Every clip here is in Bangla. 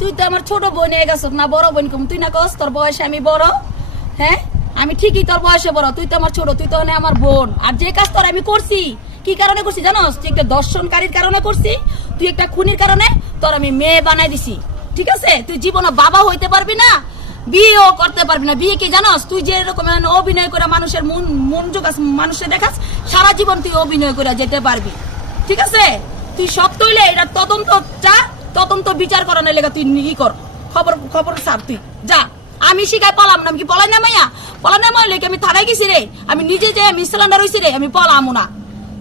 তুই তো আমার ছোট বোন হয়ে গেছ না, বড় বোন কম। তুই না কস তোর বয়সে আমি বড়? হ্যাঁ, আমি ঠিকই তোর বয়সে বড়, তুই তো আমার ছোট, তুই তো আমার বোন। আর যে কাজ তোর আমি করছি, কি কারণে করছি জানোস? তুই একটা দর্শনকারীর কারণে করছি, তুই একটা খুনির কারণে তোর আমি মেয়ে বানাই দিছি। ঠিক আছে, তুই জীবনে বাবা হইতে পারবি না, বিয়েও করতে পারবি না। বিয়ে কি জানোস? তুই যে এরকম অভিনয় করে মানুষের মন জোগাস, মানুষের দেখাস, সারা জীবন তুই অভিনয় করে যেতে পারবি। ঠিক আছে, তুই সব তৈলে এটা তদন্ত চা, তদন্ত বিচার করানোর লেগে তুই ই কর, খবর ছাড়, তুই যা। আমি শিখাই পলাম না, আমি কি পলাই না মাইয়া? পলাই না মাইলে আমি থানায় গেছি রে, আমি নিজে যে আমি সিলিন্ডার হইছি রে, আমি পলামো না।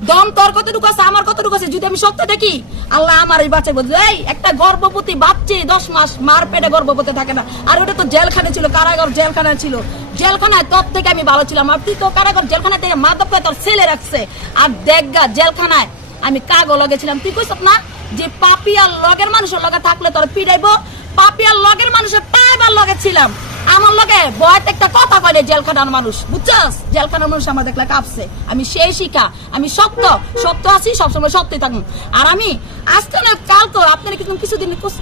দম তোর কতটুকু আছে, আমার কতটুকু আছে, যদি আমি সত্য দেখি আল্লাহ আমার এই বাচ্চা বলছে। এই একটা গর্ভবতী বাচ্চা 10 মাস মার পেটে গর্ভবতী থাকে না, আর ওটা তো জেলখানা ছিল, কারাগার জেলখানা ছিল। জেলখানায় তোর থেকে আমি ভালো ছিলাম, আর তুই তো কারাগার জেলখানা থেকে মাদক তোর ছেলে রাখছে। আর দেখগা জেলখানায় আমি কাগজ লগেছিলাম, তুই কইস না যে পাপি আর লগের মানুষের লগে থাকলে তোর পিড়াইবো। পাপি আর লগের মানুষের পাইবার লগে ছিলাম, আমার লগে বয়তে একটা কথা কইলে জেলখানার মানুষ, বুঝছস? জেলখানার মানুষ আমার দেখলে কাঁপছে। আমি সেই শিখা, আমি সত্য আছি, সবসময় সত্যই থাকুন। আর আমি আজকে না কালকে আপনারা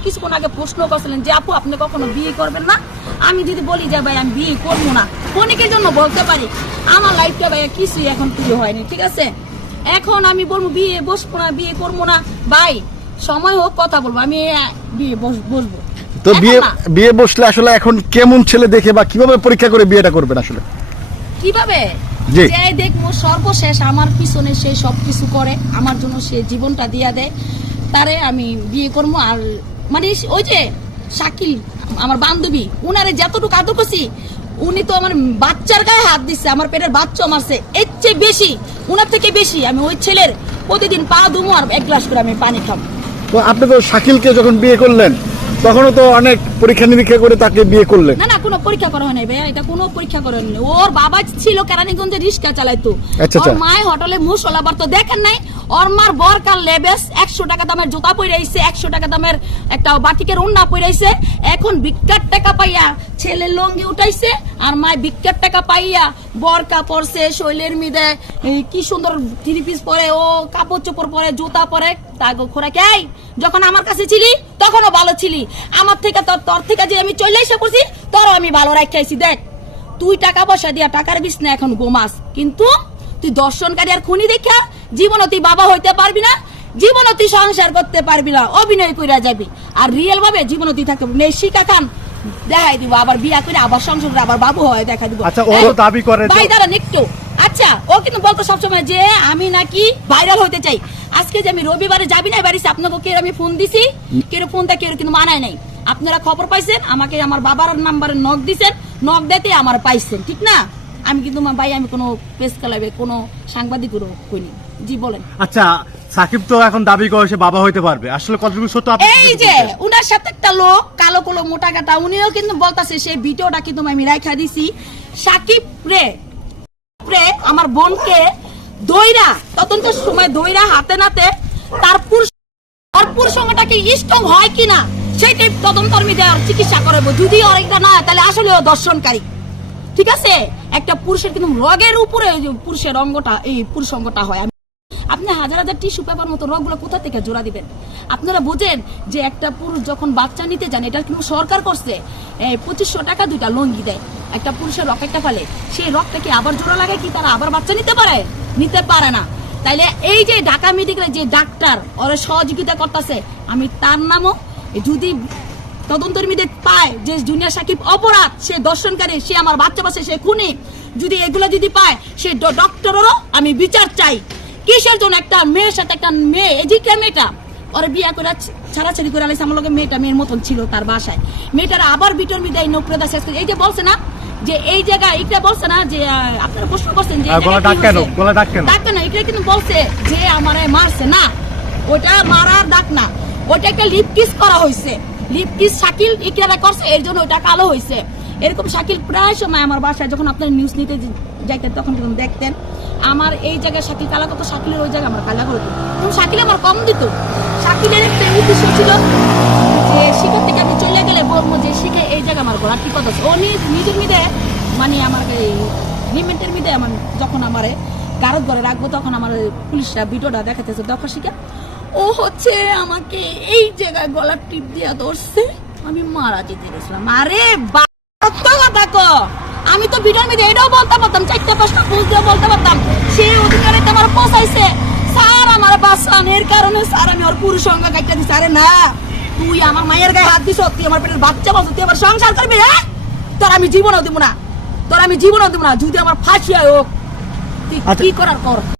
কিছুক্ষণ আগে প্রশ্ন করছিলেন যে আপু আপনি কখনো বিয়ে করবেন না। আমি যদি বলি যে ভাই আমি বিয়ে করবো না, অনেকের জন্য বলতে পারি আমার লাইফটা ভাই কিছুই এখন পুরো হয়নি। ঠিক আছে, এখন আমি বলবো বিয়ে বসবো না, বিয়ে করবো না, ভাই সময় হোক কথা বলবো, আমি বিয়ে বসবো। তো বিয়ে বসলে আসলে এখন কেমন ছেলে দেখে বা কিভাবে পরীক্ষা করে বিয়েটা করবেন আসলে? কিভাবে যে দেখবো সর্বশেষ আমার পিছনে সে সবকিছু করে, আমার জন্য সে জীবনটা দিয়া দেয়, তারে আমি বিয়ে করবো। আর মানে ওই যে শাকিল আমার বান্ধবী, উনারে যতটুকু আদর করছি, উনি তো আমার বাচ্চার গায়ে হাত দিচ্ছে, আমার পেটের বাচ্চা মারছে, এর চেয়ে বেশি, উনার থেকে বেশি আমি ওই ছেলের প্রতিদিন পা দুমো আর 1 গ্লাস করে আমি পানি খাবো। তো আপনি তো শাকিলকে যখন বিয়ে করলেন তখনও তো অনেক পরীক্ষা নিরীক্ষা করে তাকে বিয়ে করলেন। না কোনো পরীক্ষা করা হয় নাই ভাইয়া, এটা কোনো পরীক্ষা করা হয়নি। ওর বাবা ছিল কেরানীগঞ্জে রিক্সা চালাইতো, ওর মায়ের হোটেলে মুসলা বাড়তো, দেখেন নাই? ওর মার বরকার লেবেস 100 টাকা দামের জুতা পরাইছে, 100 টাকা দামের একটা বাটিকের ওড়না পরাইছে। এখন ভিক্ষার টাকা পাইয়া ছেলে লঙ্গি উঠাইছে, আর মায় ভিক্ষার টাকা পাইয়া বরকা পরছে, শৈলের মিদে কি সুন্দর 3 পিস পরে, ও কাপড় চোপড় পরে, জুতা পরে। তাগো খোরাক এই যখন আমার কাছে ছিলি তখনও ভালো ছিলি, আমার থেকে তোর থেকে যে আমি চলে এসে পড়ছি তোরও আমি ভালো রাখাইছি। দেখ তুই টাকা পয়সা দিয়া টাকার বিছনা এখন গোমাস, কিন্তু তুই দর্শনকারী আর খুনি দেখা জীবনে তুই বাবা হইতে পারবি না, জীবনে তুই সংসার করতে পারবি না, অভিনয় কইরা যাবি। আর রিয়েল ভাবে জীবনে তুই থাকতে পারবি না। শিখা খান দেখাই দিব, আবার বিয়া করে আবার সংসার করে আবার বাবু হয় দেখা দিব। আচ্ছা ও দাবি করে ভাই দাঁড়ান একটু। আচ্ছা ও কিন্তু বলতো সবসময় যে আমি নাকি ভাইরাল হতে চাই। আজকে যে আমি রবিবারে যাবি না বাড়িতে, আপনাকে কে আমি ফোন দিছি, কেউ ফোনটা কেউ কিন্তু মানায় নাই। আপনারা খবর পাইছেন, আমাকে আমার বাবার নাম্বারে নক দিছেন, নক দিতে আমার পাইছেন, ঠিক না? আমি কিন্তু ভাই আমি কোনো প্রেস ক্লাবে কোনো সাংবাদিক কইনি। জি বলেন। আচ্ছা সাকিব তো এখন দাবি করে সে বাবা হইতে পারবে, আসলে কতটুকু সত্য? এই যে উনার সাথে একটা লোক কালো কালো মোটা কাটা, উনিও কিন্তু বলতাছে সেই ভিডিওটা কিন্তু আমি রাইখা দিছি। সাকিব রে আমার বোনকে দইরা তদন্তের সময় দইরা হাতে নাতে তার পুরুষটাকে স্ট্রং হয় কিনা সেইটাই তদন্তর মিদে চিকিৎসা করবো। যদি আরেকটা না তাহলে আসলে ও দর্শনকারী। ঠিক আছে, একটা পুরুষের কিন্তু রগের উপরে পুরুষের অঙ্গটা, এই পুরুষ অঙ্গটা হয়। আপনি হাজার হাজার টিস্যু পেপার মতো রোগগুলো কোথা থেকে জোড়া দিবেন? আপনারা বোঝেন যে একটা পুরুষ যখন বাচ্চা নিতে যান, এটা কিন্তু সরকার করছে 2500 টাকা 2টা লঙ্গি দেয়। একটা পুরুষের রক একটা ফেলে, সেই রকটা কি আবার জোড়া লাগায় কি তারা আবার বাচ্চা নিতে পারে? নিতে পারে না। তাইলে এই যে ঢাকা মেডিকেলের যে ডাক্তার ওরা সহযোগিতা করতেছে, আমি তার নামও যদি তদন্তের মধ্যে পায় যে জুনিয়র সাকিব অপরাধ, সে দর্শনকারী, সে আমার বাচ্চা বাচ্চা, সে খুনি, যদি এগুলো যদি পায় সে ডক্টরেরও আমি বিচার চাই। কিসের জন্য একটা মেয়ের সাথে একটা মেয়ে, এদিকে মেয়েটা ওরা বিয়ে করে ছাড়াছাড়ি করে আলাইছে, আমার লোকের মেয়ের মতন ছিল তার বাসায়, মেয়েটার আবার বিটর মিদে নৌপ্রদা শেষ করে। এই যে বলছে না যে এই জায়গায় এটা বলছে না যে আপনারা প্রশ্ন করছেন যে ডাক কেন, এটা কিন্তু বলছে যে আমারে মারছে না, ওটা মারার ডাক না, ওটা একটা লিপ কিস করা হয়েছে। লিপ কিস শাকিল ইকরারা করছে, এর জন্য ওটা কালো হয়েছে। এরকম শাকিল প্রায় সময় আমার বাসায় যখন আপনার নিউজ নিতে যাইতেন তখন যখন দেখতেন আমার এই জায়গায় শাকিল কালা করতো, শাকিলের ওই জায়গায় আমার কালা করে দিত, এবং শাকিল আমার কম দিত। শাকিলের একটা উদ্দেশ্য ছিল যে শিখার থেকে আমি চলে গেলে বলবো যে শিখে এই জায়গায় আমার গলা ঠিক কথা। ও নিজের মিদে মানে আমার এই লিমিটের মিদে আমার যখন আমার গারদ ঘরে রাখবো তখন আমার পুলিশরা ভিডিওটা দেখাতেছে, দেখা শিখা ও হচ্ছে আমাকে এই জায়গায় গলার টিপ দিয়ে ধরছে, আমি মারা যেতে গেছিলাম। আরে সত্য কথা কো, আমি তো ভিডিওর মধ্যে এটাও বলতে পারতাম, 4-5টা বুঝ দিয়ে বলতে পারতাম সে অধিকারে তো আমার পৌঁছাইছে স্যার, আমার বাঁচানোর কারণে স্যার আমি ওর পুরুষ সঙ্গ কাটতে দিছি। আরে না, তুই আমার মায়ের গায়ে হাত দিছ, তুই আমার পেটের বাচ্চা বলছ, তুই আমার সংসার করবি? হ্যাঁ, তোর আমি জীবনও দিব না, তোর আমি জীবনও দিব না। যদি আমার ফাঁসি হয় হোক, তুই কি করার কর।